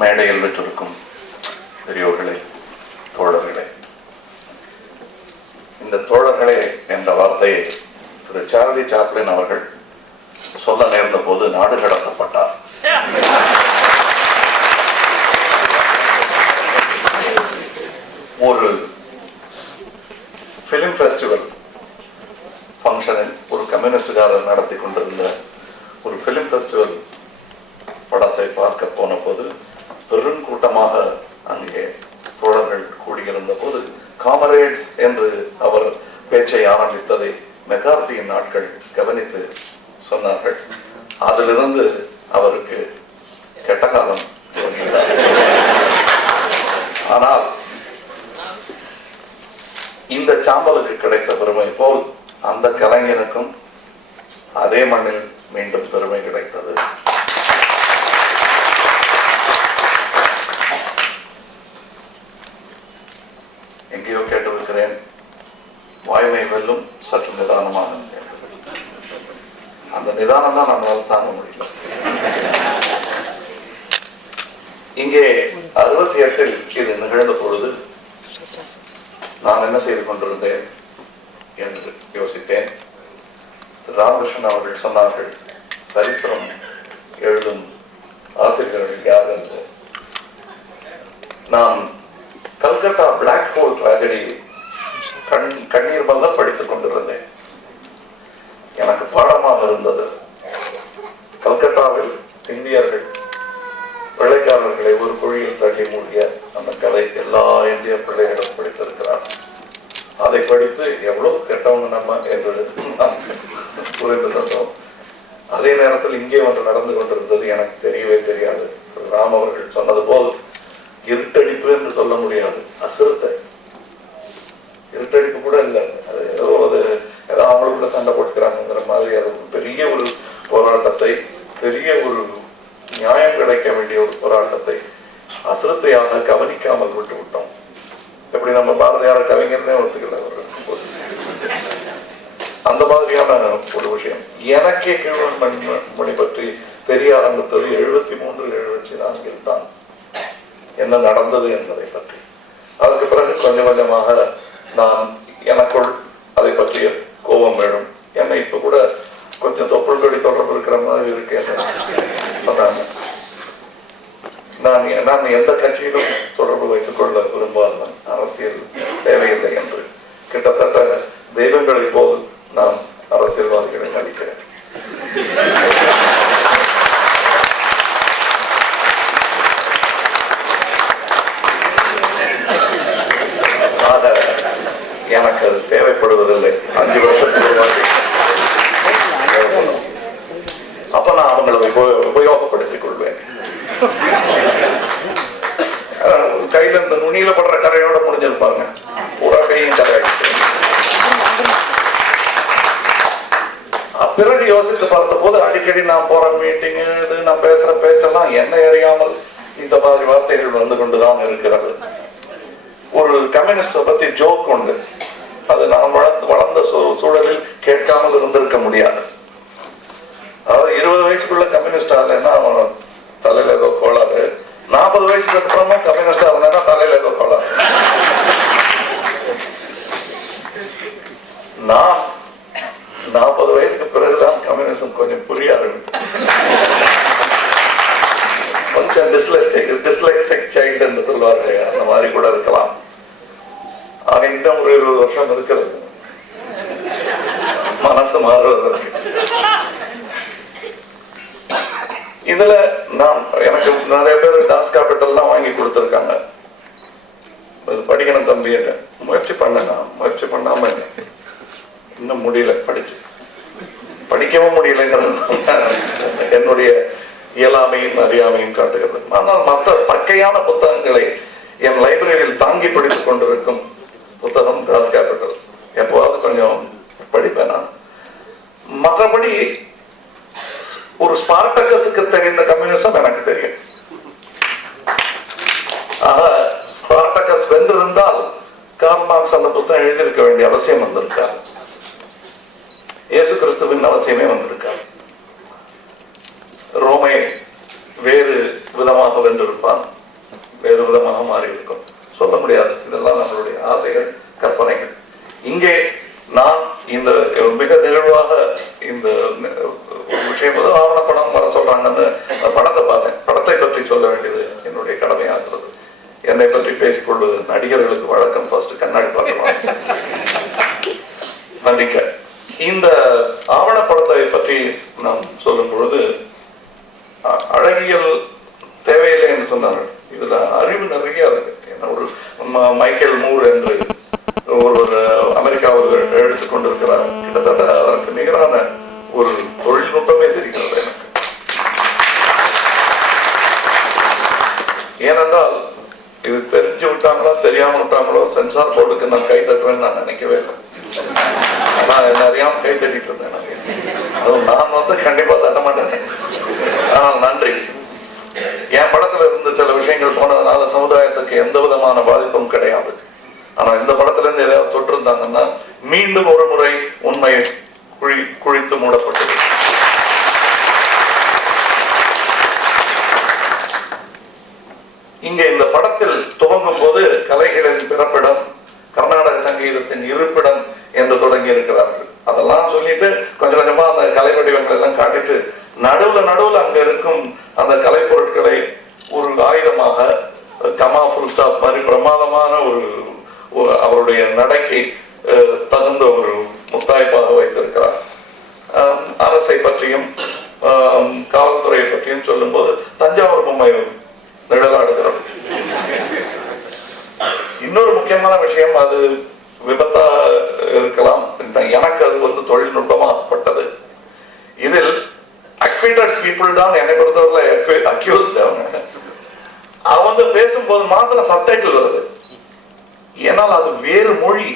மேடையில் விட்டிருக்கும் பெரியோர்களே, தோழர்களே, இந்த தோழர்களே என்ற வார்த்தையை திரு சார்லி சாப்ளின் அவர்கள் சொல்ல நேர்ந்த போது நாடு கடத்தப்பட்டார். ஒரு பிலிம் ஃபெஸ்டிவல் ஃபங்க்ஷனில் ஒரு கம்யூனிஸ்டுகாரர் நடத்தி கொண்டிருந்த ஒரு பிலிம் ஃபெஸ்டிவல் படத்தை பார்க்க போன போது பெருங்கூட்டமாக அங்கே தோழர்கள் கூடியிருந்த போது காமரேட்ஸ் என்று அவர் பேச்சை ஆரம்பித்ததை மெக்கார்த்தியின் நாட்கள் கவனித்து சொன்னார்கள். அதிலிருந்து அவருக்கு கெட்ட காலம். ஆனால் இந்த சாம்பலுக்கு கிடைத்த பெருமை போல் அந்த கலைஞனுக்கும் அதே மண்ணில் மீண்டும் பெருமை கிடைத்தது. எங்கேயோ கேட்டிருக்கிறேன், வாய்மை வெல்லும் சற்று நிதானமாக. அந்த நிதானம் தான் நம்மளால் தாங்க முடியல. இங்கே 68 இது நிகழ்ந்த பொழுது நான் என்ன செய்து கொண்டிருந்தேன் என்று யோசித்தேன். ராமகிருஷ்ணன் அவர்கள் சொன்னார்கள், சரித்திரம் எழுதும் ஆசிரியர்கள் யார் என்று. நான் கல்கத்தா பிளாக் ஹோல் ட்ராஜடி கண்ணீர் மல்ல படித்துக் கொண்டிருந்தேன். எனக்கு பாடமாக இருந்தது. கல்கத்தாவில் இந்தியர்கள் வெள்ளைக்காரர்களை ஒரு குழியில் தள்ளி மூடிய அந்த கதை எல்லா இந்திய பிள்ளைகளும் படித்திருக்கிறார். அதை படித்து எவ்வளவு கெட்டவங்க நம்ம என்று புரிந்து கொண்டோம். அதே நேரத்தில் இங்கே ஒன்று நடந்து கொண்டிருந்தது எனக்கு தெரியவே தெரியாது. ராம் அவர்கள் சொன்னது போல் இருட்டடிப்பு என்று சொல்ல முடியாது, அசிறுத்தை. இருட்டடிப்பு கூட இல்லை, அது ஏதோ அவங்களுக்குள்ள சண்டை போட்டுக்கிறாங்கிற மாதிரி. அது பெரிய ஒரு போராட்டத்தை, பெரிய ஒரு நியாயம் கிடைக்க வேண்டிய ஒரு போராட்டத்தை அசிறுத்தையாக கவனிக்காமல் விட்டு விட்டோம். எப்படி நம்ம பாரதியார கவிஞர்னே ஒத்துக்கல அந்த மாதிரியான ஒரு விஷயம். எனக்கே கீழ்மணி பற்றி தெரிய ஆரம்பித்தது 73, 74 தான் என்ன நடந்தது என்பதை பற்றி. அதற்கு பிறகு கொஞ்சம் கொஞ்சமாக நான் எனக்குள் அதை பற்றிய கோபம் வேணும். என்னை இப்ப கூட கொஞ்சம் தொப்புள் கொடி தொடர்பு இருக்கிற மாதிரி இருக்கேன் சொன்னாங்க. நான் எந்த கட்சியிலும் தொடர்பு வைத்துக் கொள்ள விரும்பாத, அரசியல் தேவையில்லை என்று கிட்டத்தட்ட தெய்வங்களை போல் நான் அரசியல்வாதிகளை நடிக்கிறேன். எனக்கு அது தேவைப்படுவதில்லை. 5 வருஷத்துக்கு அப்ப நான் அவங்களை உபயோகப்படுத்திக் கொள்வேன். கையில இந்த நுனியில படுற கரையோட முடிஞ்சிருப்பாங்க, பூரா கையும் கரையாச்சு. பிறகு யோசித்து பார்த்த போது அடிக்கடி நான் போற மீட்டிங், நான் பேசுற பேச்செல்லாம் என்ன அறியாமல் இந்த மாதிரி வார்த்தைகள் வந்து கொண்டுதான் இருக்கிறது. ஒரு கம்யூனிஸ்ட பத்தி ஜோக் உண்டு, அது நான் வளர்ந்த சூழலில் கேட்காமல் இருந்திருக்க முடியாது. அதாவது 20 வயசுக்குள்ள கம்யூனிஸ்டா இல்லைன்னா அவன் தலையில ஏதோ கோளாறு, 40 வயசுக்கு அப்புறமா கம்யூனிஸ்டா இருந்தா தலையில ஏதோ கோளாறு. நான் 40 வயசுக்கு பிறகுதான் கம்யூனிசம் கொஞ்சம் புரிய ஆரம்பிச்சு. கொஞ்சம் டிஸ்லெக்சிக் சைல்டு என்று சொல்வார்கள், அந்த மாதிரி கூட இருக்கலாம். ஆனா இன்னும் ஒரு 20 வருஷம் இருக்கிறது மனசு மாறுவதற்கு. இதுல எனக்கு நிறைய பேர் டான்ஸ் கேபிட்டல்லாம் வாங்கி கொடுத்துருக்காங்க. படிக்கணும் தம்பி, முயற்சி பண்ணாம இன்னும் முடியல, படிக்கவும் முடியலைங்கிறது என்னுடைய இயலாமையும் அறியாமையும் காட்டுகிறது. ஆனால் மற்ற பக்கையான புத்தகங்களை என் லைப்ரரியில் தாங்கி படித்துக் கொண்டிருக்கும் புத்தகம் டான்ஸ் கேபிட்டல். எப்போவாவது கொஞ்சம் படிப்பேன் நான். மற்றபடி ஒரு ஸ்பார்டகஸுக்கு தெரிந்த கம்யூனிசம் எனக்கு தெரியும். ஆக ஸ்பார்டகஸ் வென்றிருந்தால் கார்ல் மார்க்ஸ் அந்த புத்தகம் எழுதியிருக்க வேண்டிய அவசியம் வந்திருக்காரு. இயேசு கிறிஸ்துவின் அவசியமே வந்திருக்காரு. ரோமை வேறு விதமாக வென்றிருப்பான், வேறு விதமாக மாறி இருக்கும், சொல்ல முடியாது. இதெல்லாம் நம்மளுடைய ஆசைகள், கற்பனைகள். இங்கே நான் இந்த மிக தெளிவாக இந்த விஷயம் ஆவணப்படம் வர சொல்றாங்கன்னு படத்தை பார்த்தேன். படத்தை பற்றி சொல்ல வேண்டியது என்னுடைய கடமையாகிறது. என்னை பற்றி பேசிக்கொள்வது நடிகர்களுக்கு வழக்கம். ஃபர்ஸ்ட் கண்ணாடி பார்க்கலாம். நன்றிக்க. இந்த ஆவணப்படத்தை பற்றி நாம் சொல்லும் பொழுது அழகியல் தேவையில்லை என்று சொன்னார்கள். இதுல அறிவு நிறைய இருக்கு. ஒரு மைக்கேல் மூர் என்று ஒருவர் அமெரிக்காவில் எடுத்துக் கொண்டிருக்கிறார். கிட்டத்தட்ட அதற்கு நிகரான ஒரு தொழில்நுட்பமே தெரிகிறது எனக்கு. ஏனென்றால் இது தெரிஞ்சு விட்டாங்களோ தெரியாம விட்டாங்களோ சென்சார் போர்டுக்கு நான் கை தட்டுவேன்னு நான் நினைக்கவே இல்லை. நான் என்ன அறியாம கை தட்டிட்டு இருந்தேன். அதுவும் நான் கண்டிப்பா தட்ட மாட்டேன். ஆனால் நன்றி. என் படத்துல இருந்து சில விஷயங்கள் போனதுனால சமுதாயத்துக்கு எந்த விதமான பாதிப்பும் கிடையாது. ஆனா இந்த படத்துல இருந்து ஏதாவது தொட்டிருந்தாங்கன்னா மீண்டும் ஒரு முறை உண்மை குழித்து மூடப்பட்டது. இங்க இந்த படத்தில் துவங்கும் போது கலைகளின் பிறப்பிடம், கர்நாடக சங்கீதத்தின் இருப்பிடம் என்று தொடங்கி இருக்கிறார்கள். அதெல்லாம் சொல்லிட்டு கொஞ்சம் கொஞ்சமா அந்த கலை வடிவங்களை எல்லாம் காட்டிட்டு நடுவுல அங்க இருக்கும் அந்த கலை பொருட்களை ஒரு ஆயுதமாக கமா ஃபுல் ஸ்டாப் மாதிரி பிரமாதமான ஒரு அவருடைய நடைக்கு தகுந்த ஒரு முத்தாய்ப்பாக வைத்திருக்கிறார். அரசை பற்றியும் காவல்துறையை பற்றியும் சொல்லும் போது தஞ்சாவூர் பொம்மை நிழலாடுகிறது. இன்னொரு முக்கியமான விஷயம், அது விபத்தா இருக்கலாம், எனக்கு அது தொழில்நுட்பமாகப்பட்டது. இதில் அக்விட்டட் பீப்புள் தான் என்னை பொறுத்தவரை அக்யூஸ்ட். அவங்க பேசும்போது மாத்திரம் சப்டைட்டில் வருது. ஏனால் அது வேறு மொழி,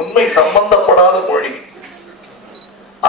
உண்மை சம்பந்தப்படாத மொழி.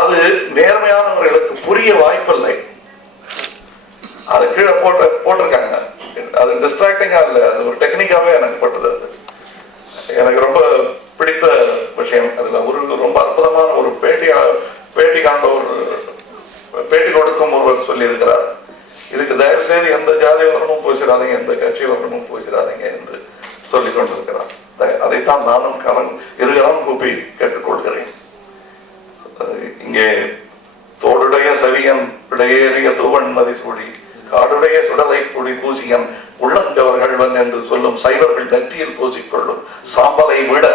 அது நேர்மையானவர்களுக்கு புரிய வாய்ப்பில்லை. அது கீழே போட்டிருக்காங்க. அது டிஸ்ட்ராக்டிங்கா இல்லை, அது ஒரு டெக்னிக்காவே எனக்கு பட்டது. எனக்கு ரொம்ப பிடித்த விஷயம் அதுல ரொம்ப அற்புதமான ஒரு பேட்டி காண்ட ஒரு பேட்டி கொடுக்கும் ஒருவர் சொல்லி இருக்கிறார். இதுக்கு தயவு செய்து எந்த ஜாதி வரணும் போசிடாதீங்க, எந்த கட்சி வரணும் போசிடாதீங்க என்று சொல்லிக் கொண்டிருக்கிறார். அதைத்தான் நானும் இருகரம் கூப்பி கேட்டுக்கொள்கிறேன். இங்கே தோடுடைய சவியன் பிடையேறிய தூவன் மதிசூடி காடுடைய சுடலை குடி பூசியன் உள்ளங்கவர்கள்வன் என்று சொல்லும் சைவர்கள் நெற்றியில் பூசிக்கொள்ளும் சாம்பலை விட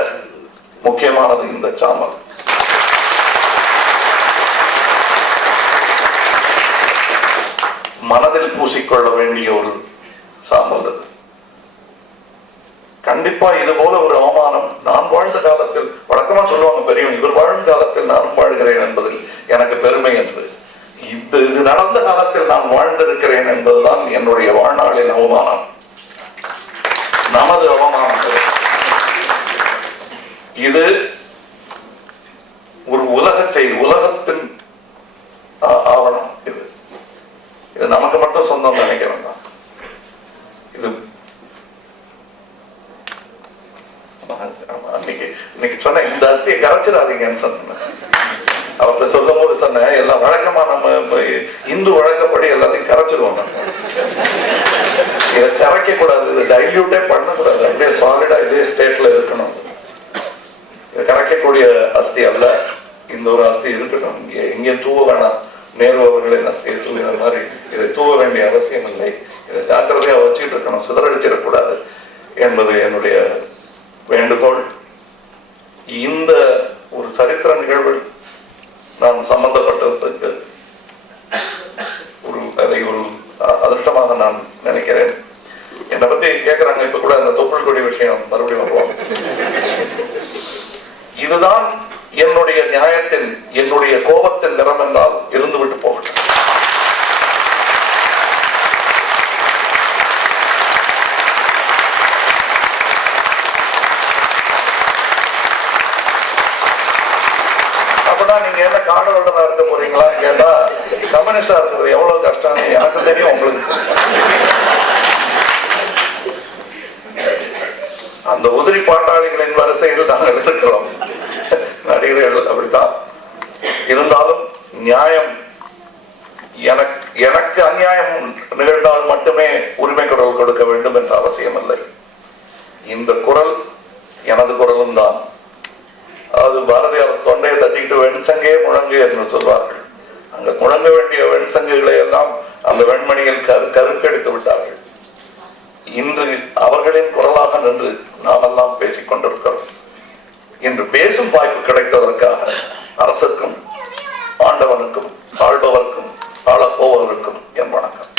முக்கியமானது இந்த சாம்பல். மனதில் பூசிக்கொள்ள வேண்டிய ஒரு சாம்பல் அது. கண்டிப்பா இது போல ஒரு அவமானம் நான் வாழ்ந்த காலத்தில், வழக்கமா சொல்லுவாங்க பெரியவங்க, இவர் வாழ்ந்த காலத்தில் நானும் வாழ்கிறேன் என்பதில் எனக்கு பெருமை என்று. இது நடந்த காலத்தில் நான் வாழ்ந்திருக்கிறேன் என்பதுதான் என்னுடைய வாழ்நாளின் அவமானம், நமது அவமானம். இது ஒரு உலகத்தின் ஆவணம். இது நமக்கு மட்டும் சொந்தம் நினைக்க வேண்டாம். இது இன்னைக்கு சொன்ன இந்த அஸ்தியை கரைச்சிடாதீங்கன்னு சொன்னேன். அவர்கிட்ட சொல்லும் போது சொன்னேன், எல்லாம் வழக்கமா நம்ம இந்து வழக்கப்படி எல்லாத்தையும் கரைச்சிடுவோம். இதை கரைக்க கூடாது, இதை டைல்யூட்டே பண்ணக்கூடாது, அப்படியே சாலிடா இதே ஸ்டேட்ல இருக்கணும். இதை கரைக்கக்கூடிய அஸ்தி அல்ல, இந்த ஒரு அஸ்தி இருக்கட்டும். இங்கே தூவ வேணாம். நேரு அவர்களின் அஸ்தியை தூவின மாதிரி இதை தூவ வேண்டிய அவசியம் இல்லை. இதை ஜாக்கிரதையா வச்சுட்டு இருக்கணும், சிதறடிச்சிடக்கூடாது என்பது என்னுடைய வேண்டுகோள். இந்த ஒரு சரித்திர நிகழ்வில் நான் சம்பந்தப்பட்டதற்கு அதை ஒரு அதிர்ஷ்டமாக நான் நினைக்கிறேன். என்னை பத்தி கேட்கிறாங்க, இப்ப கூட அந்த தொப்புள் கொடி விஷயம் மறுபடியும் வருவோம். இதுதான் என்னுடைய நியாயத்தின், என்னுடைய கோபத்தின் நிறம் என்றால் இருந்துவிட்டு போகட்டும். அப்பதான் நீங்க என்ன காடவர்களா இருக்க போறீங்களா கேட்டா, கம்யூனிஸ்டா இருக்கிறது எவ்வளவு கஷ்டம் எனக்கு தெரியும், உங்களுக்கு. அந்த உதிரி பாட்டாளிகளின் வரிசையில் நாங்கள் இருக்கிறோம். நடிகர்கள் அப்படித்தான் இருந்தாலும் நியாயம் எனக்கு அநியாயம் நிகழ்ந்தால் மட்டுமே உரிமை குரல் கொடுக்க வேண்டும் என்ற அவசியம் இல்லை. இந்த குரல் எனது குரலும் தான். அது பாரதியார் தொண்டையை தட்டிக்கிட்டு வெண்சங்கே முழங்கு என்று சொல்வார்கள். அங்க முழங்க வேண்டிய வெண்சங்குகளை எல்லாம் அந்த வெண்மணியில் கருக்கெடுத்து விட்டார்கள். இன்று அவர்களின் குரலாக நின்று நாமெல்லாம் பேசிக் கொண்டிருக்கிறோம். இன்று பேசும் வாய்ப்பு கிடைத்ததற்காக அரசுக்கும் ஆண்டவனுக்கும் ஆள்பவருக்கும் ஆளப்போவதற்கும் என் வணக்கம்.